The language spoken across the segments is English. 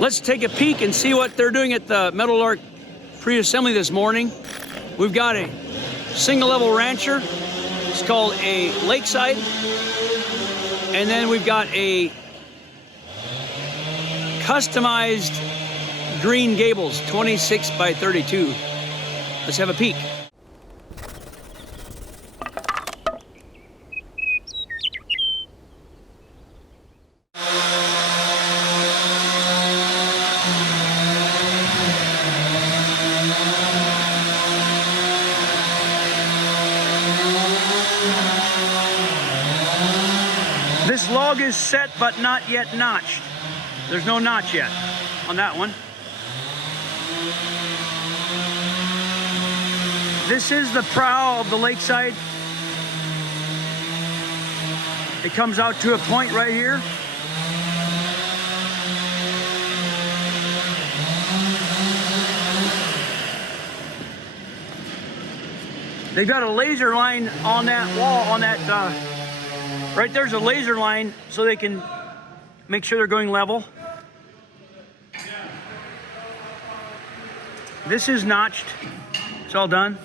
Let's take a peek and see what they're doing at the Meadowlark pre-assembly this morning. We've got a single level rancher. It's called a Lakeside. And then we've got a customized Green Gables 26 by 32. Let's have a peek. This log is set but not yet notched. There's no notch yet on that one. This is the prow of the Lakeside. It comes out to a point right here. They've got a laser line on that wall, on that, right there's a laser line so they can make sure they're going level. This is notched. It's all done.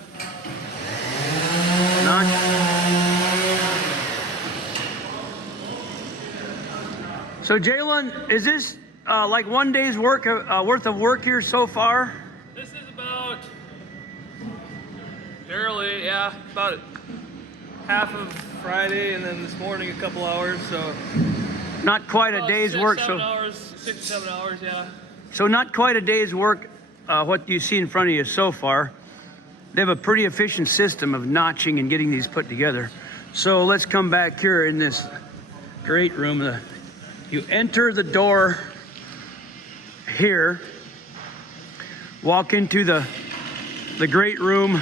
Notched. So Jalen, is this like one day's work worth of work here so far? This is about barely, yeah, about half of Friday, and then this morning a couple hours. So not quite a day's work. 6 to 7 hours, yeah. So not quite a day's work. What you see in front of you so far. They have a pretty efficient system of notching and getting these put together. So let's come back here in this great room. You enter the door here, walk into the great room.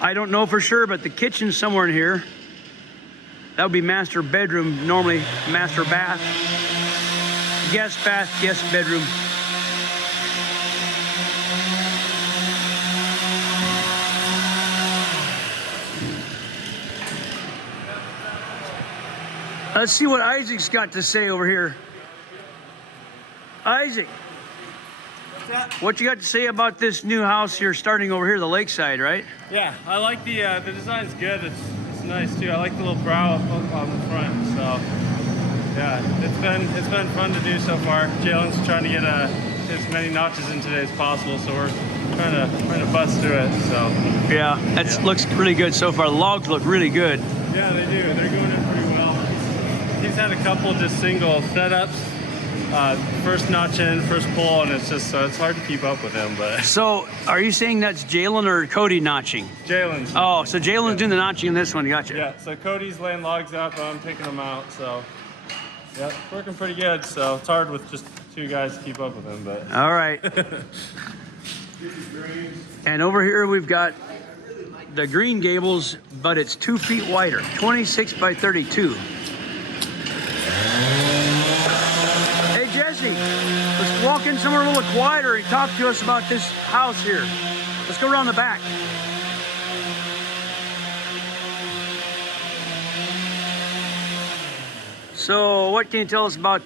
I don't know for sure, but the kitchen's somewhere in here. That would be master bedroom, normally master bath, guest bath, guest bedroom. Let's see what Isaac's got to say over here. Isaac, what you got to say about this new house you're starting over here, the Lakeside, right? Yeah, I like the design's good. It's nice too. I like the little brow on the front. So yeah, it's been fun to do so far. Jalen's trying to get as many notches in today as possible, so we're trying to bust through it. So yeah, that looks really good so far. The logs look really good. Yeah, they do. They're going in pretty well. He's had a couple just single setups. First notch in, first pull, and it's just it's hard to keep up with him. But so, are you saying that's Jalen or Cody notching? Jalen's. Oh, so Jalen's doing the notching in this one. Gotcha. Yeah. So Cody's laying logs up, I'm taking them out. So yeah, it's working pretty good. So it's hard with just two guys to keep up with him. But all right. And over here we've got the Green Gables, but it's 2 feet wider, 26 by 32. Hey Jesse, let's walk in somewhere a little quieter and talk to us about this house here. Let's go around the back. So what can you tell us about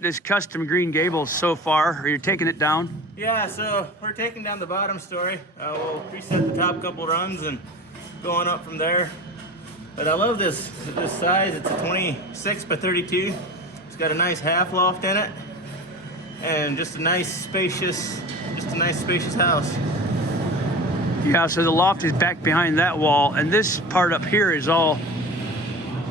this custom Green Gables so far? Are you taking it down? Yeah, so we're taking down the bottom story. We'll reset the top couple runs and going up from there. But I love this size. It's a 26 by 32. It's got a nice half loft in it, and just a nice spacious house. Yeah, so the loft is back behind that wall, and this part up here is all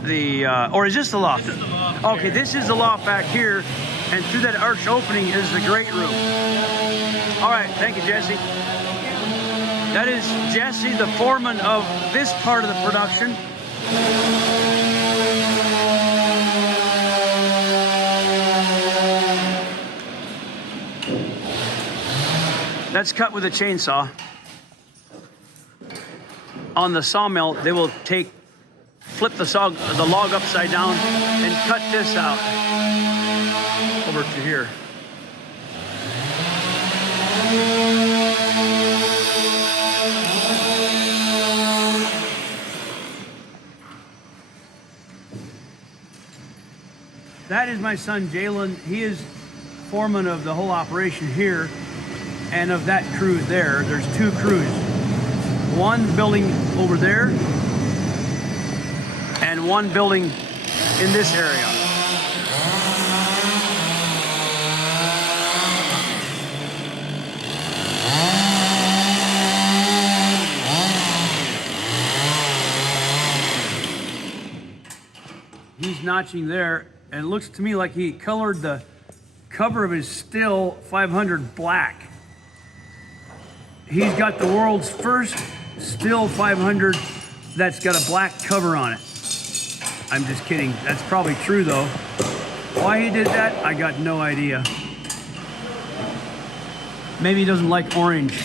the, or is this the loft? This is the loft. Okay, here. this is the loft back here, and through that arch opening is the great room. All right, thank you, Jesse. That is Jesse, the foreman of this part of the production. That's cut with a chainsaw. On the sawmill, they will flip the log upside down and cut this out over to here. That is my son Jalen. He is foreman of the whole operation here and of that crew there. There's two crews. One building over there and one building in this area. He's notching there, and it looks to me like he colored the cover of his still 500 black. He's got the world's first still 500 that's got a black cover on it. I'm just kidding. That's probably true though. Why he did that, I got no idea. Maybe he doesn't like orange.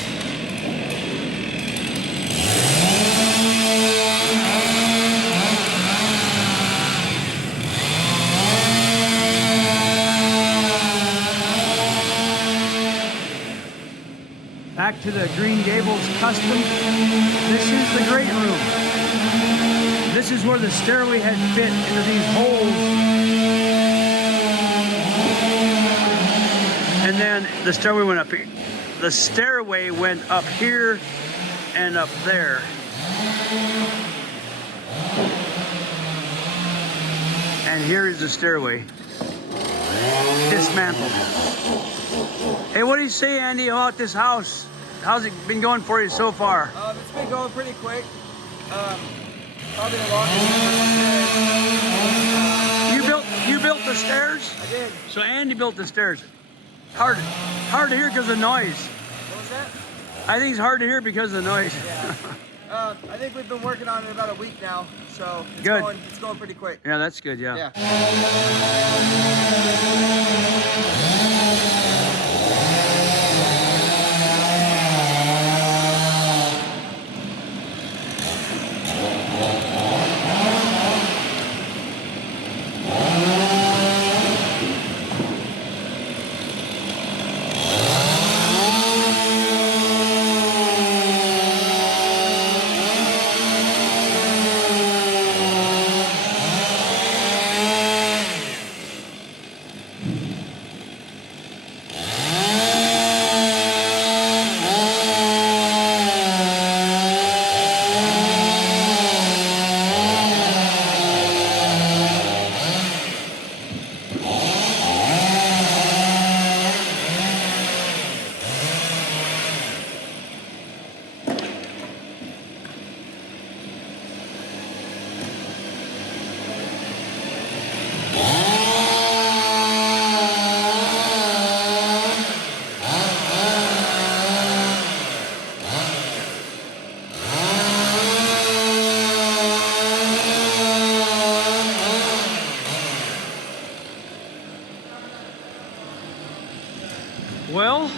Back to the Green Gables custom. This is the great room. This is where the stairway had fit into these holes. And then the stairway went up here. The stairway went up here and up there. And here is the stairway. Dismantled. Hey, what do you say, Andy, about this house? How's it been going for you so far? It's been going pretty quick. Probably the longest. You built the stairs? I did. So Andy built the stairs. Hard to hear because of the noise. What was that? I think it's hard to hear because of the noise. Yeah. I think we've been working on it about a week now, so Good. It's going pretty quick. Yeah, that's good, yeah. Well,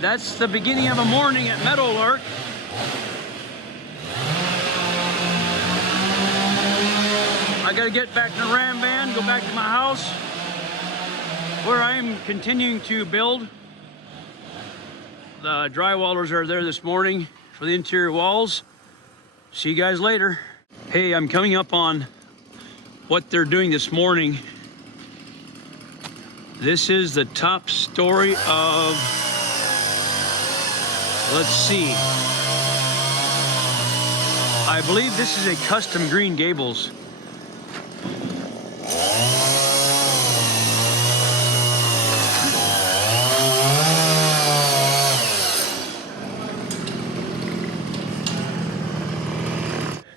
that's the beginning of a morning at Meadowlark. I gotta get back in the Ram van, go back to my house, where I am continuing to build. The drywallers are there this morning for the interior walls. See you guys later. Hey, I'm coming up on what they're doing this morning. This is the top story of, let's see, I believe this is a custom Green Gables.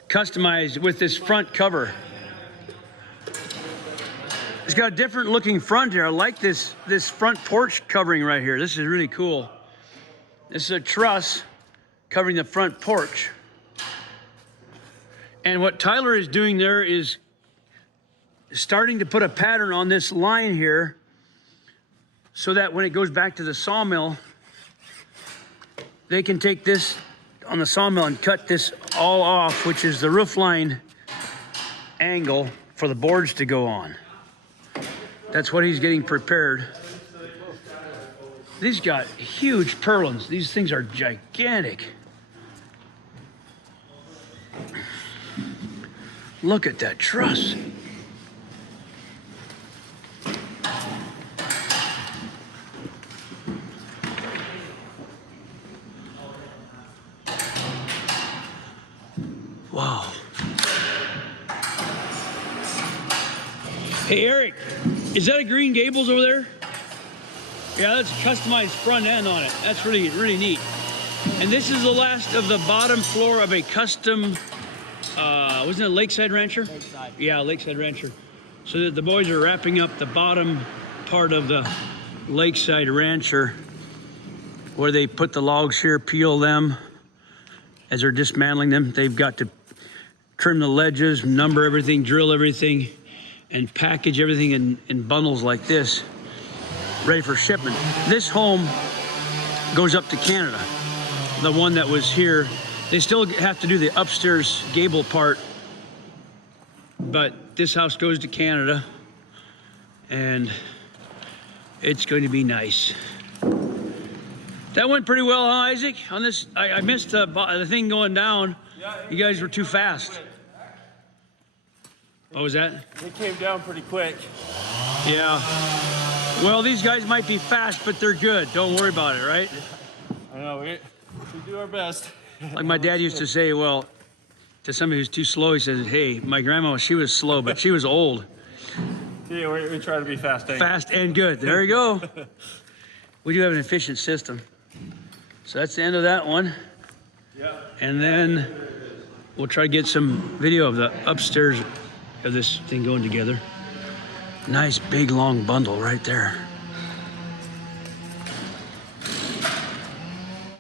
Customized with this front cover. It's got a different looking front here. I like this front porch covering right here. This is really cool. This is a truss covering the front porch. And what Tyler is doing there is starting to put a pattern on this line here so that when it goes back to the sawmill, they can take this on the sawmill and cut this all off, which is the roof line angle for the boards to go on. That's what he's getting prepared. These got huge purlins. These things are gigantic. Look at that truss. Hey, Eric, is that a Green Gables over there? Yeah, that's a customized front end on it. That's really, really neat. And this is the last of the bottom floor of a custom, wasn't it Lakeside Rancher? Lakeside. Yeah, Lakeside Rancher. So the boys are wrapping up the bottom part of the Lakeside Rancher where they put the logs here, peel them as they're dismantling them. They've got to trim the ledges, number everything, drill everything, and package everything in bundles like this, ready for shipment. This home goes up to Canada. The one that was here, they still have to do the upstairs gable part, but this house goes to Canada, and it's going to be nice. That went pretty well, huh, Isaac? On this, I missed the thing going down. You guys were too fast. What was that? It came down pretty quick. Yeah. Well, these guys might be fast, but they're good. Don't worry about it, right? I know, we do our best. Like my dad used to say, well, to somebody who's too slow, he says, hey, my grandma, she was slow, but she was old. Yeah, we try to be fast. Fast and good. There you go. We do have an efficient system. So that's the end of that one. Yeah. And then we'll try to get some video of the upstairs of this thing going together. Nice big long bundle right there.